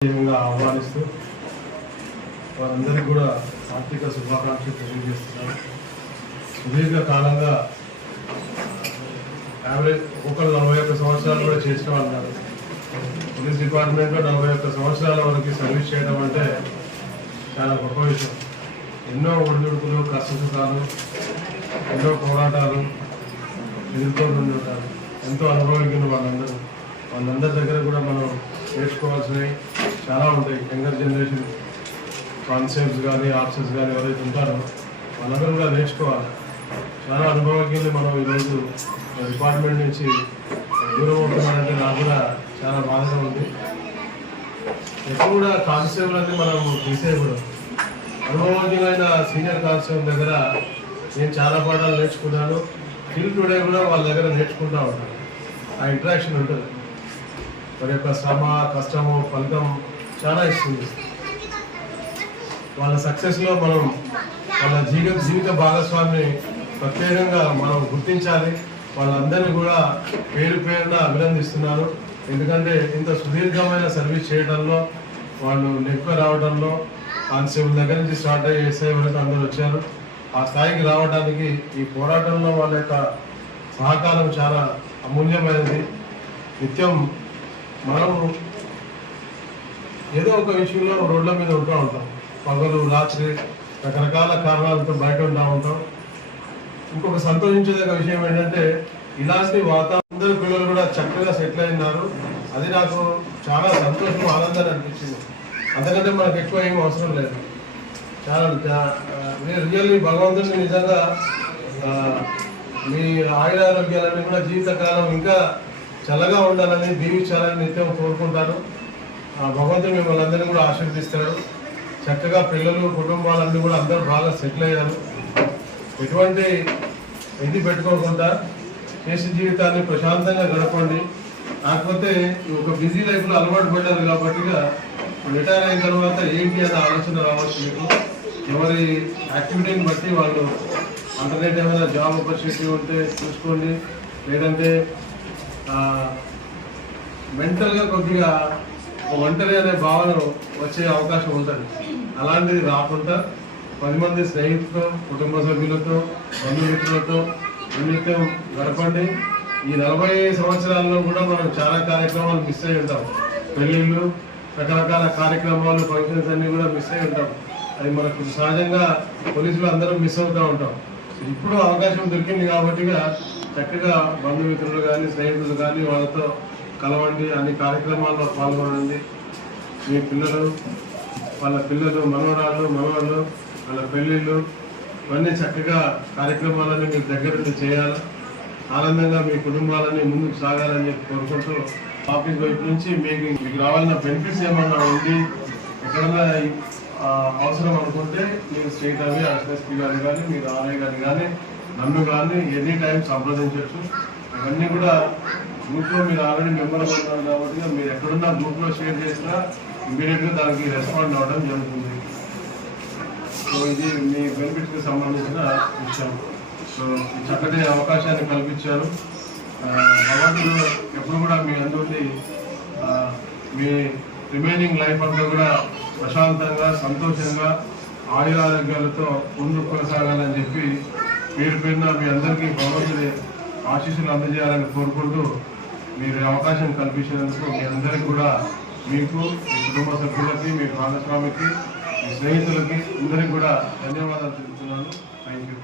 ఆహ్వానిస్తూ వారందరికీ కూడా ఆర్థిక శుభాకాంక్షలు తెలియజేస్తున్నారు సుదీర్ఘ కాలంగా యావరేజ్ ఒకళ్ళు నలభై ఒక్క సంవత్సరాలు కూడా చేసిన వాళ్ళు పోలీస్ డిపార్ట్మెంట్లో నలభై ఒక్క సంవత్సరాల వరకు సర్వీస్ చేయడం అంటే చాలా గొప్ప విషయం. ఎన్నో ఒడిదుడుకులు కష్టసుఖాలు ఎన్నో పోరాటాలు ఎదుర్కొని ఉంటారు ఎంతో అనుభవించిన వాళ్ళందరూ. వాళ్ళందరి దగ్గర కూడా మనం నేర్చుకోవాల్సినవి. చాలా ఉంటాయి. యంగర్ జనరేషన్ కాన్సెప్ట్స్ కానీ ఆప్షన్స్ కానీ ఎవరైతే ఉంటారో వాళ్ళందరూ కూడా నేర్చుకోవాలి. చాలా అనుభవజ్ఞులు మనం ఈరోజు డిపార్ట్మెంట్ నుంచి దూరం అవుతున్నారంటే నాకు కూడా చాలా బాధగా ఉంది. ఎక్కువ కూడా కానిస్టేబుల్ అంటే మనం తీసేయకూడదు. అనుభవజ్ఞులైన సీనియర్ కానిస్టేబుల్ దగ్గర నేను చాలా పాఠాలు నేర్చుకున్నాను టిల్ టుడే కూడా వాళ్ళ దగ్గర నేర్చుకుంటూ ఉంటాను. ఆ ఇంట్రాక్షన్ ఉంటుంది. వారి యొక్క శ్రమ కష్టము ఫలితం చాలా ఇస్తుంది వాళ్ళ సక్సెస్లో మనం వాళ్ళ జీవిత జీవిత భాగస్వామిని ప్రత్యేకంగా మనం గుర్తించాలి. వాళ్ళందరినీ కూడా పేరు పేరున అభినందిస్తున్నాను ఎందుకంటే ఇంత సుదీర్ఘమైన సర్వీస్ చేయడంలో వాళ్ళు నెక్కు రావడంలో కానిస్టేబుల్ దగ్గర నుంచి స్టార్ట్ అయ్యి ఎస్ఐ వరకు అందరూ వచ్చారు. ఆ స్థాయికి రావడానికి ఈ పోరాటంలో వాళ్ళ యొక్క సహకారం చాలా అమూల్యమైనది. నిత్యం మనం ఏదో ఒక విషయంలో రోడ్ల మీద ఉంటూ ఉంటాం. పగలు రాత్రి రకరకాల కారణాలతో బయట ఉంటా ఉంటాం. ఇంకొక సంతోషించేదగ్గ విషయం ఏంటంటే ఇలాంటి వాతావరణం పిల్లలు కూడా చక్కగా సెటిల్ అయినారు. అది నాకు చాలా సంతోషం ఆనందాన్ని అనిపించింది. అంతకంటే మనకు ఎక్కువ ఏం అవసరం లేదు. చాలా రియల్లీ భగవంతుడిని నిజంగా మీ ఆయుర ఆరోగ్యాలన్నీ కూడా జీవితకాలం ఇంకా చల్లగా ఉండాలని దీవించాలని నిత్యం కోరుకుంటాను. భగవంతుడు మిమ్మల్ని అందరినీ కూడా ఆశీర్వదిస్తాడు. చక్కగా పిల్లలు కుటుంబాలన్నీ కూడా అందరూ బాగా సెటిల్ అయ్యారు. ఎటువంటి ఇది పెట్టుకోకుండా చేసిన జీవితాన్ని ప్రశాంతంగా గడపండి. కాకపోతే ఒక బిజీ లైఫ్లో అలవాటు పడ్డారు కాబట్టి రిటైర్ అయిన తర్వాత ఏంటి అనే ఆలోచన రావచ్చు మీకు. ఎవరి యాక్టివిటీని బట్టి వాళ్ళు ఆల్టర్నేట్ ఏమైనా జాబ్ ఆపర్చునిటీ ఉంటే చూసుకోండి. లేదంటే మెంటల్గా కొద్దిగా ఒంటరి అనే భావన వచ్చే అవకాశం ఉంటుంది. అలాంటిది రాకుండా పది మంది స్నేహితులతో కుటుంబ సభ్యులతో బంధుమిత్రులతో నిమిత్తం గడపండి. ఈ నలభై సంవత్సరాల్లో కూడా మనం చాలా కార్యక్రమాలు మిస్ అయి ఉంటాం. పెళ్ళిళ్ళు రకరకాల కార్యక్రమాలు ఫంక్షన్స్ అన్నీ కూడా మిస్ అయి ఉంటాం. అది మనకు సహజంగా పోలీసులు అందరం మిస్ అవుతూ ఉంటాం. ఇప్పుడు అవకాశం దొరికింది కాబట్టిగా చక్కగా బంధుమిత్రులు కానీ స్నేహితులు కానీ వాళ్ళతో కలవండి అన్ని కార్యక్రమాల్లో పాల్గొనండి. మీ పిల్లలు వాళ్ళ పిల్లలు మనవరాళ్ళు మనవాళ్ళు వాళ్ళ పెళ్ళిళ్ళు ఇవన్నీ చక్కగా కార్యక్రమాలన్నీ మీరు దగ్గరుండి చేయాలి. ఆనందంగా మీ కుటుంబాలని ముందుకు సాగాలని చెప్పి కోరుకుంటూ ఆఫీస్ వైపు నుంచి మీకు మీకు రావాల్సిన బెనిఫిట్స్ ఏమన్నా ఉండి ఎక్కడన్నా అవసరం అనుకుంటే మీరు స్టేట్ అవి ఎస్ఎస్పీ గారు కానీ మీరు ఆర్ఐ గారు కానీ నన్ను కానీ ఎనీ టైం సంప్రదించవచ్చు. అవన్నీ కూడా గ్రూప్లో మీరు ఆల్రెడీ మెంబర్ అవుతున్నారు కాబట్టి మీరు ఎక్కడున్నా గ్రూప్లో షేర్ చేసినా ఇమీడియట్గా దానికి రెస్పాండ్ అవ్వడం జరుగుతుంది. సో ఇది మీ బెనిఫిట్కి సంబంధించిన విషయం. సో చక్కటి అవకాశాన్ని కల్పించారు. ఆ, భగవంతుడు ఎప్పుడు కూడా మీ అందుండి మీ రిమైనింగ్ లైఫ్ అంతా కూడా ప్రశాంతంగా సంతోషంగా ఆయురారోగ్యాలతో ఆరోగ్యాలతో కొనసాగాలని చెప్పి పేరు పేరున మీ అందరికీ భగవంతుడి ఆశీస్సులు అందజేయాలని కోరుకుంటూ మీరు అవకాశం కల్పించినందుకు మీ అందరికీ కూడా మీకు మీ కుటుంబ సభ్యులకి మీ భాగస్వామికి మీ స్నేహితులకి అందరికీ కూడా ధన్యవాదాలు తెలుపుతున్నాను. Thank you